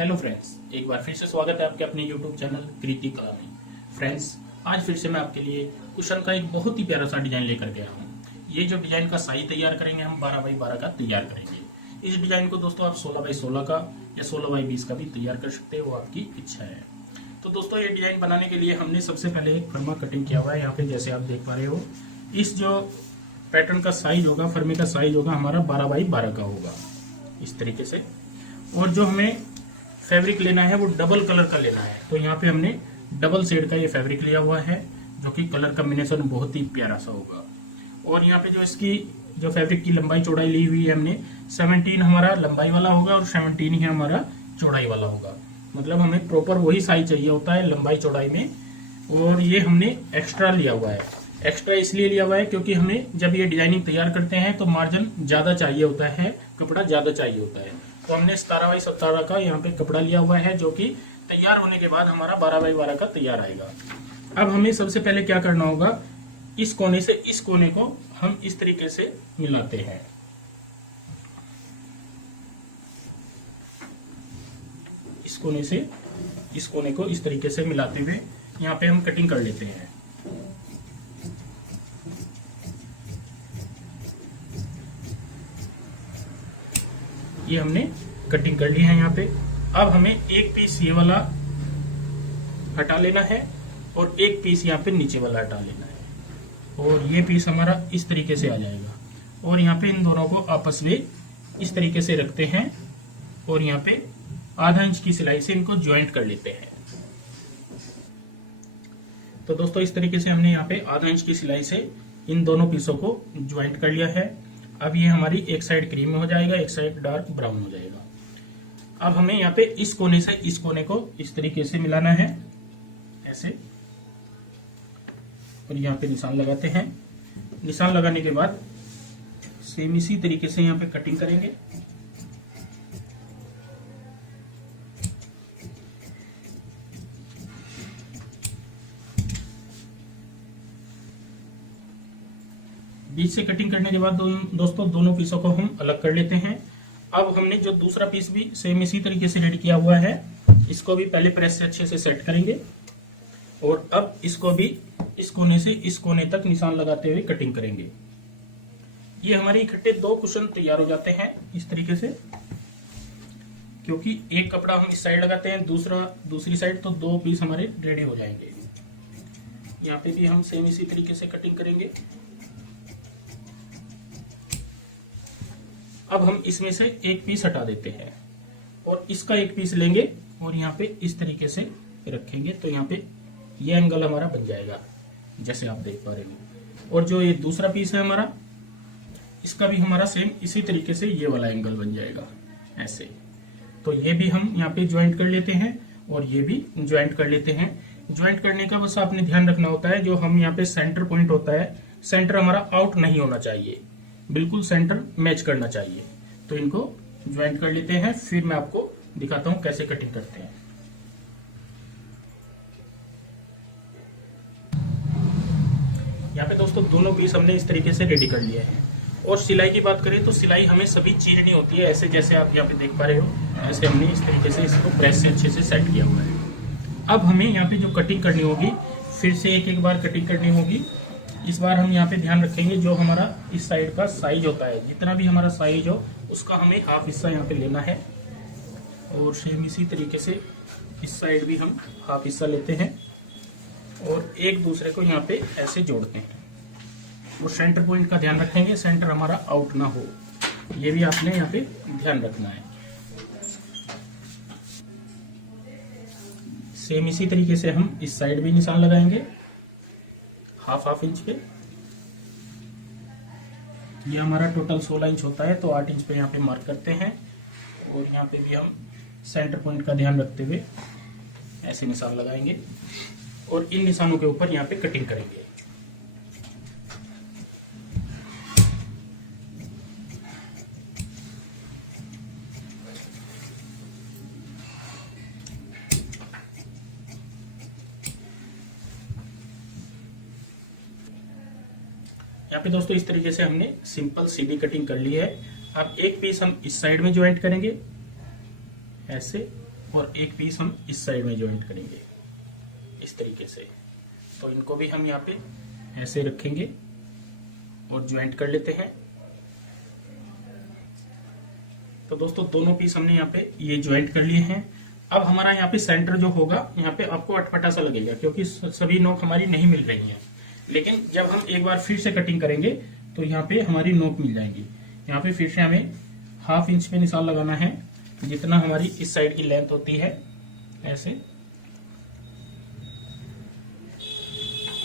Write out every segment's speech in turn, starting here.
Hello friends, एक बार फिर से स्वागत है आपके अपने यूट्यूब चैनल कृति कला में। फ्रेंड्स, आज फिर से मैं आपके लिए कुशन का एक बहुत ही प्यारा सा डिजाइन लेकर गया हूँ। ये जो डिजाइन का साइज तैयार करेंगे हम 12 बाई 12 का तैयार करेंगे। इस डिजाइन को दोस्तों आप 16 बाई 16 का या 16 बाई 20 का भी तैयार कर सकते हैं, वो आपकी इच्छा है। तो दोस्तों, ये डिजाइन बनाने के लिए हमने सबसे पहले एक फर्मा कटिंग किया हुआ है। यहाँ पे जैसे आप देख पा रहे हो, इस जो पैटर्न का साइज होगा, फर्मे का साइज होगा हमारा 12 बाई 12 का होगा इस तरीके से। और जो हमें फैब्रिक लेना है वो डबल कलर का लेना है। तो यहाँ पे हमने डबल शेड का ये फैब्रिक लिया हुआ है, जो कि कलर कॉम्बिनेशन बहुत ही प्यारा सा होगा। और यहाँ पे जो इसकी जो फैब्रिक की लंबाई चौड़ाई ली हुई है हमने 17 हमारा लंबाई वाला होगा और 17 ही हमारा चौड़ाई वाला होगा। मतलब हमें प्रॉपर वही साइज चाहिए होता है लंबाई चौड़ाई में। और ये हमने एक्स्ट्रा लिया हुआ है। एक्स्ट्रा इसलिए लिया हुआ है क्योंकि हमें जब ये डिजाइनिंग तैयार करते हैं तो मार्जिन ज्यादा चाहिए होता है, कपड़ा ज्यादा चाहिए होता है। तो हमने 17 बाई 17 का यहाँ पे कपड़ा लिया हुआ है, जो कि तैयार होने के बाद हमारा 12 बाई 12 का तैयार आएगा। अब हमें सबसे पहले क्या करना होगा, इस कोने से इस कोने को हम इस तरीके से मिलाते हैं। इस कोने से इस कोने को इस तरीके से मिलाते हुए यहाँ पे हम कटिंग कर लेते हैं। ये हमने कटिंग कर ली है यहाँ पे। अब हमें एक पीस ये वाला हटा लेना है और एक पीस यहाँ पे नीचे वाला हटा लेना है, और ये पीस हमारा इस तरीके से आ जाएगा। और यहाँ पे इन दोनों को आपस में इस तरीके से रखते हैं और यहाँ पे आधा इंच की सिलाई से इनको ज्वाइंट कर लेते हैं। तो दोस्तों, इस तरीके से हमने यहाँ पे आधा इंच की सिलाई से इन दोनों पीसों को ज्वाइंट कर लिया है। अब ये हमारी एक साइड क्रीम में हो जाएगा, एक साइड डार्क ब्राउन हो जाएगा। अब हमें यहाँ पे इस कोने से इस कोने को इस तरीके से मिलाना है, ऐसे। और यहाँ पे निशान लगाते हैं। निशान लगाने के बाद सेम इसी तरीके से यहाँ पे कटिंग करेंगे। बीच से कटिंग करने के बाद दोस्तों दोनों पीसों को हम अलग कर लेते हैं। अब हमने जो दूसरा पीस भी सेम इसी तरीके से रेडी किया हुआ है, इसको भी पहले प्रेस से अच्छे से सेट करेंगे। और अब इसको भी इस कोने से इस कोने तक निशान लगाते हुए कटिंग करेंगे। ये हमारे इकट्ठे 2 कुशन तैयार हो जाते हैं इस तरीके से, क्योंकि एक कपड़ा हम इस साइड लगाते हैं, दूसरी साइड, तो 2 पीस हमारे रेडी हो जाएंगे। यहाँ पे भी हम सेम इसी तरीके से कटिंग करेंगे। अब हम इसमें से एक पीस हटा देते हैं और इसका एक पीस लेंगे और यहाँ पे इस तरीके से रखेंगे। तो यहाँ पे ये एंगल हमारा बन जाएगा, जैसे आप देख पा रहे हो। और जो ये दूसरा पीस है हमारा, इसका भी हमारा सेम इसी तरीके से ये वाला एंगल बन जाएगा, ऐसे। तो ये भी हम यहाँ पे ज्वाइंट कर लेते हैं और ये भी ज्वाइंट कर लेते हैं। ज्वाइंट करने का बस आपने ध्यान रखना होता है, जो हम यहाँ पे सेंटर पॉइंट होता है, सेंटर हमारा आउट नहीं होना चाहिए, बिल्कुल सेंटर मैच करना चाहिए। तो इनको ज्वाइंट कर लेते हैं, फिर मैं आपको दिखाता हूं कैसे कटिंग करते हैं। यहाँ पे दोस्तों दोनों पीस हमने इस तरीके से रेडी कर लिया है। और सिलाई की बात करें तो सिलाई हमें सभी चीरनी होती है, ऐसे जैसे आप यहाँ पे देख पा रहे हो, ऐसे हमने इस तरीके से इसको प्रेस से अच्छे से सेट किया हुआ है। अब हमें यहाँ पे जो कटिंग करनी होगी, फिर से एक बार कटिंग करनी होगी। इस बार हम यहाँ पे ध्यान रखेंगे, जो हमारा इस साइड का साइज होता है, जितना भी हमारा साइज हो उसका हमें हाफ हिस्सा यहाँ पे लेना है। और सेम इसी तरीके से इस साइड भी हम हाफ हिस्सा लेते हैं और एक दूसरे को यहाँ पे ऐसे जोड़ते हैं। और सेंटर पॉइंट का ध्यान रखेंगे, सेंटर हमारा आउट ना हो, ये भी आपने यहाँ पे ध्यान रखना है। सेम इसी तरीके से हम इस साइड भी निशान लगाएंगे हाफ इंच पे। ये हमारा टोटल 16 इंच होता है, तो 8 इंच पे यहाँ पे मार्क करते हैं। और यहाँ पे भी हम सेंटर पॉइंट का ध्यान रखते हुए ऐसे निशान लगाएंगे और इन निशानों के ऊपर यहाँ पे कटिंग करेंगे। यहाँ पे दोस्तों इस तरीके से हमने सिंपल सीधी कटिंग कर ली है। अब एक पीस हम इस साइड में ज्वाइंट करेंगे ऐसे, और एक पीस हम इस साइड में ज्वाइंट करेंगे इस तरीके से। तो इनको भी हम यहाँ पे ऐसे रखेंगे और ज्वाइंट कर लेते हैं। तो दोस्तों दोनों पीस हमने यहाँ पे ये ज्वाइंट कर लिए हैं। अब हमारा यहाँ पे सेंटर जो होगा, यहाँ पे आपको अटपटा सा लगेगा क्योंकि सभी नोक हमारी नहीं मिल रही हैं, लेकिन जब हम एक बार फिर से कटिंग करेंगे तो यहाँ पे हमारी नोक मिल जाएगी। यहाँ पे फिर से हमें 1/2 इंच पे निशान लगाना है, जितना हमारी इस साइड की लेंथ होती है ऐसे,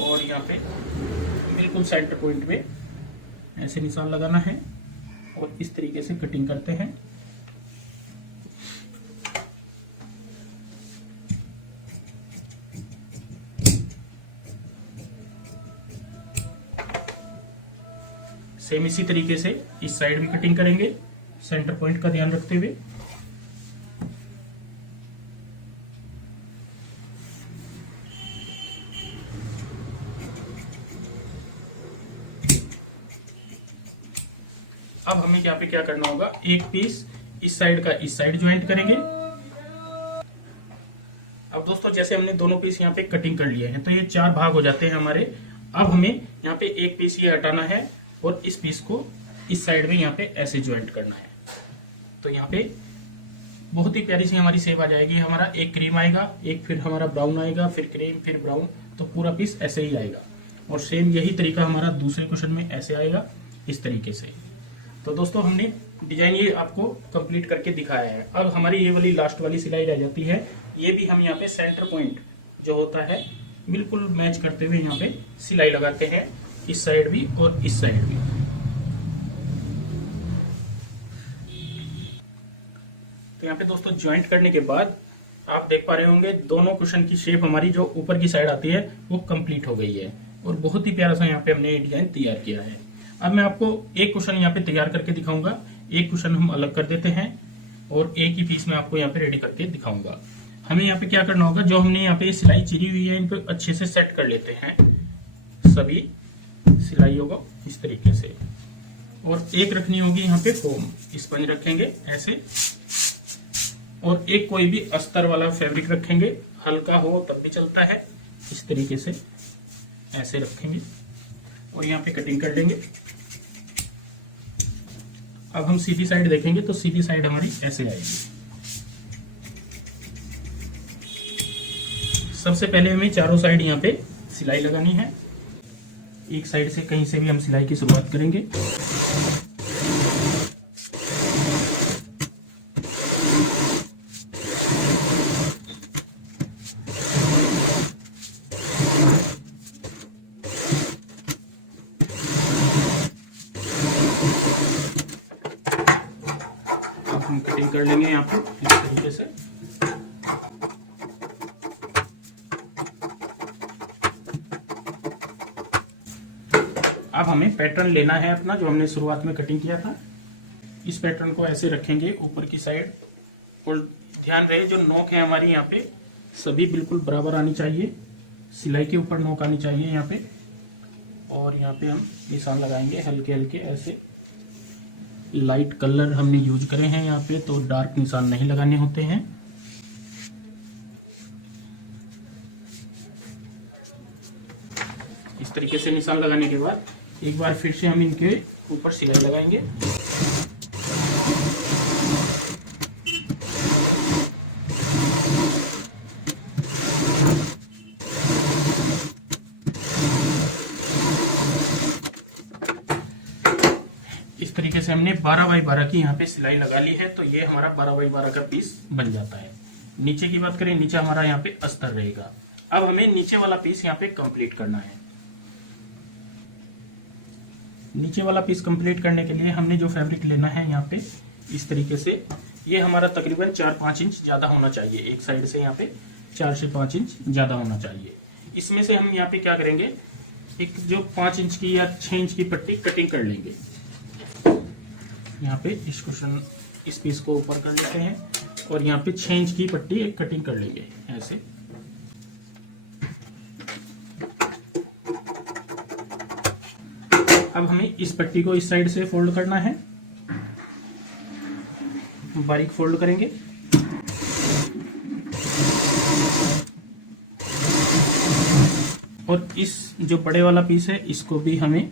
और यहाँ पे बिल्कुल सेंटर पॉइंट पे ऐसे निशान लगाना है और इस तरीके से कटिंग करते हैं। सेम इसी तरीके से इस साइड भी कटिंग करेंगे, सेंटर पॉइंट का ध्यान रखते हुए। अब हमें यहाँ पे क्या करना होगा, एक पीस इस साइड का इस साइड ज्वाइंट करेंगे। अब दोस्तों जैसे हमने दोनों पीस यहाँ पे कटिंग कर लिए हैं तो ये 4 भाग हो जाते हैं हमारे। अब हमें यहाँ पे एक पीस ये हटाना है और इस पीस को इस साइड में यहाँ पे ऐसे ज्वाइंट करना है। तो यहाँ पे बहुत ही प्यारी सी हमारी शेप आ जाएगी। हमारा एक क्रीम आएगा, एक फिर हमारा ब्राउन आएगा, फिर क्रीम, फिर ब्राउन, तो पूरा पीस ऐसे ही आएगा। और सेम यही तरीका हमारा दूसरे क्वेश्चन में ऐसे आएगा इस तरीके से। तो दोस्तों हमने डिजाइन ये आपको कंप्लीट करके दिखाया है। अब हमारी ये वाली लास्ट वाली सिलाई रह जाती है। ये भी हम यहाँ पे सेंटर पॉइंट जो होता है बिल्कुल मैच करते हुए यहाँ पे सिलाई लगाते हैं, इस साइड भी और इस साइड भी। तो यहाँ पे दोस्तों ज्वाइंट करने के बाद आप देख पा रहे होंगे दोनों कुशन की शेप हमारी जो ऊपर की साइड आती है वो कंप्लीट हो गई है और बहुत ही प्यारा सा यहाँ पे हमने ये डिजाइन तैयार किया है। अब मैं आपको एक कुशन यहाँ पे तैयार करके दिखाऊंगा, एक कुशन हम अलग कर देते हैं और एक ही पीस में आपको यहाँ पे रेडी करके दिखाऊंगा। हमें यहाँ पे क्या करना होगा, जो हमने यहाँ पे सिलाई चिरी हुई है इनको अच्छे से सेट कर लेते हैं सभी सिलाइयों को इस तरीके से। और एक रखनी होगी यहाँ पे फोम, स्पंज रखेंगे ऐसे, और एक कोई भी अस्तर वाला फैब्रिक रखेंगे, हल्का हो तब भी चलता है, इस तरीके से ऐसे रखेंगे और यहाँ पे कटिंग कर लेंगे। अब हम सीधी साइड देखेंगे तो सीधी साइड हमारी ऐसे आएगी। सबसे पहले हमें चारों साइड यहाँ पे सिलाई लगानी है। एक साइड से कहीं से भी हम सिलाई की शुरुआत करेंगे। अब हम कटिंग कर लेंगे यहाँ पे इस तरीके से। अब हमें पैटर्न लेना है अपना जो हमने शुरुआत में कटिंग किया था। इस पैटर्न को ऐसे रखेंगे ऊपर की साइड, और ध्यान रहे जो नोक है हमारी यहाँ पे सभी बिल्कुल बराबर आनी चाहिए, सिलाई के ऊपर नोक आनी चाहिए यहाँ पे। और यहाँ पे हम निशान लगाएंगे हल्के हल्के ऐसे। लाइट कलर हमने यूज करे हैं यहाँ पे, तो डार्क निशान नहीं लगाने होते हैं। इस तरीके से निशान लगाने के बाद एक बार फिर से हम इनके ऊपर सिलाई लगाएंगे। इस तरीके से हमने 12 बाई 12 की यहाँ पे सिलाई लगा ली है। तो ये हमारा 12 बाई 12 का पीस बन जाता है। नीचे की बात करें, नीचे हमारा यहाँ पे अस्तर रहेगा। अब हमें नीचे वाला पीस यहाँ पे कंप्लीट करना है। नीचे वाला पीस कंप्लीट करने के लिए हमने जो फैब्रिक लेना है यहाँ पे इस तरीके से, ये हमारा तकरीबन 4-5 इंच ज्यादा होना चाहिए। एक साइड से यहाँ पे 4 से 5 इंच ज्यादा होना चाहिए। इसमें से हम यहाँ पे क्या करेंगे, एक जो 5 इंच की या 6 इंच की पट्टी कटिंग कर लेंगे। यहाँ पे इस कुशन इस पीस को ऊपर कर लेते हैं और यहाँ पे 6 इंच की पट्टी एक कटिंग कर लेंगे ऐसे। अब हमें इस पट्टी को इस साइड से फोल्ड करना है, बारीक फोल्ड करेंगे। और इस जो बड़े वाला पीस है इसको भी हमें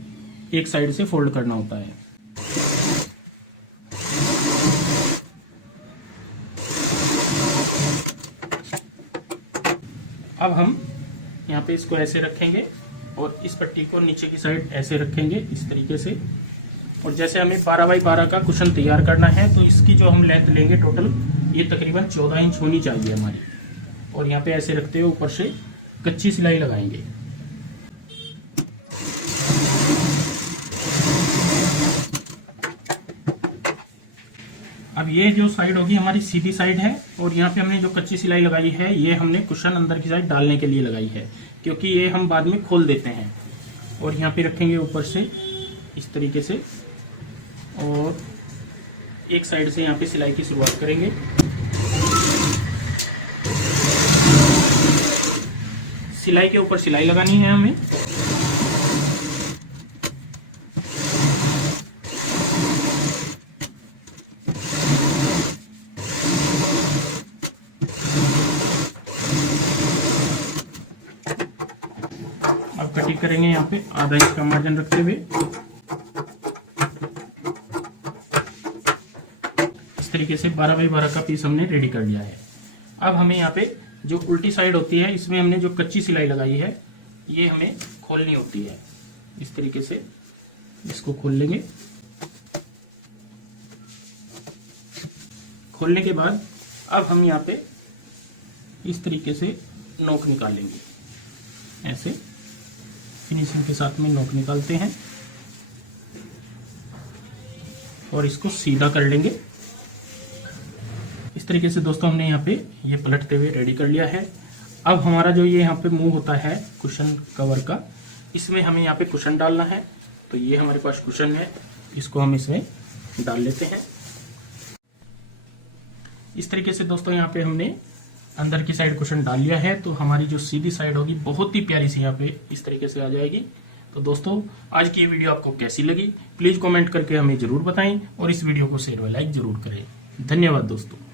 एक साइड से फोल्ड करना होता है। अब हम यहाँ पे इसको ऐसे रखेंगे और इस पट्टी को नीचे की साइड ऐसे रखेंगे इस तरीके से। और जैसे हमें 12 बाई 12 का कुशन तैयार करना है तो इसकी जो हम लेंथ लेंगे टोटल ये तकरीबन 14 इंच होनी चाहिए हमारी। और यहाँ पे ऐसे रखते हुए ऊपर से कच्ची सिलाई लगाएंगे। अब ये जो साइड होगी हमारी सीधी साइड है और यहाँ पे हमने जो कच्ची सिलाई लगाई है ये हमने कुशन अंदर की साइड डालने के लिए लगाई है, क्योंकि ये हम बाद में खोल देते हैं। और यहाँ पे रखेंगे ऊपर से इस तरीके से और एक साइड से यहाँ पे सिलाई की शुरुआत करेंगे। सिलाई के ऊपर सिलाई लगानी है हमें। अब कटिंग करेंगे यहाँ पे आधा इंच का मार्जिन रखते हुए। इस तरीके से 12 बाई 12 का पीस हमने रेडी कर लिया है। अब हमें यहाँ पे जो उल्टी साइड होती है इसमें हमने जो कच्ची सिलाई लगाई है ये हमें खोलनी होती है। इस तरीके से इसको खोल लेंगे। खोलने के बाद अब हम यहाँ पे इस तरीके से नोक निकालेंगे। ऐसे फिनिशिंग के साथ में नोक निकालते हैं और इसको सीधा कर लेंगे। इस तरीके से दोस्तों हमने यहाँ पे ये पलटते हुए रेडी कर लिया है। अब हमारा जो ये यहाँ पे मुंह होता है कुशन कवर का, इसमें हमें यहाँ पे कुशन डालना है। तो ये हमारे पास कुशन है, इसको हम इसमें डाल लेते हैं। इस तरीके से दोस्तों यहाँ पे हमने अंदर की साइड कुशन डाल लिया है। तो हमारी जो सीधी साइड होगी बहुत ही प्यारी सी यहाँ पे इस तरीके से आ जाएगी। तो दोस्तों आज की ये वीडियो आपको कैसी लगी प्लीज कमेंट करके हमें जरूर बताएं और इस वीडियो को शेयर व लाइक जरूर करें। धन्यवाद दोस्तों।